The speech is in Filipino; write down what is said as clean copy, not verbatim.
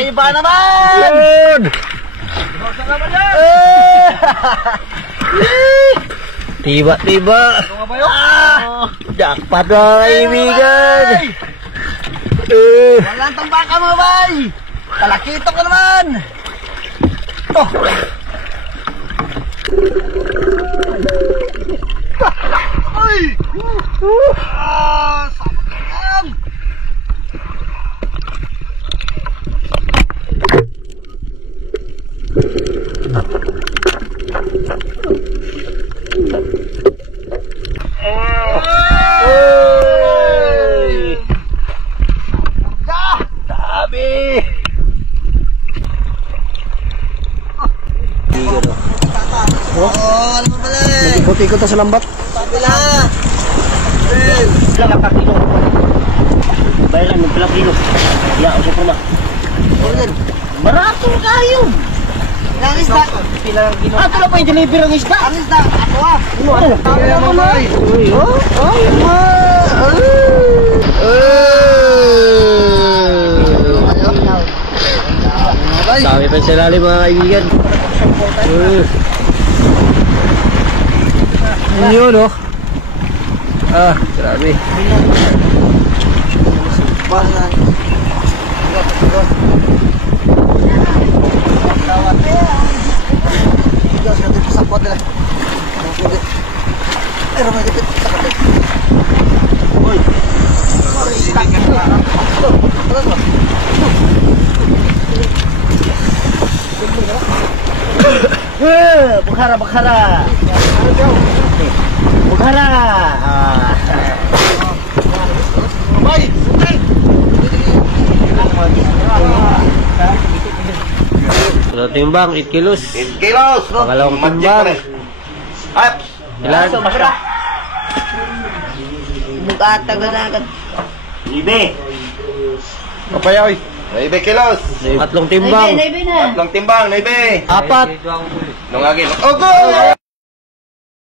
Iba naman! Tiba-tiba. Jackpot mga kaibigan. Walang tambaka mo, bay! Talakito ko naman! Ito! Ay! Sabakan! Dami! Ano mo pala eh? Ikot-ikot na sa lambat. Pabila! Sila ka kilo. Bayaran ng pala kilo. Ya, uso ko na. Barato kayo. Ilang isda? Pilang kilo. Ato na pa yung deliver ng isda. Ang isda? Ako ah! Ano? Kaya mo ba? Uy, oh? Dami pa sa lalim mga kaibigan. Yun oh. Ah, grabe. Bahasan. Ikaw sa dito sa kwad nila. Pero may dipit sa kwad. Uy. Bukhara, bukhara. Bukhara. Bay! So, timbang, 8 kilos. 8 kilos. Pangalawang timbang. Ay! Ilan? Bukata ganagat. Ibe. Papayaw. 9 kilos. Tatlong timbang. Naibe na. Tatlong timbang, 9. 4. Nungagin. Ogo!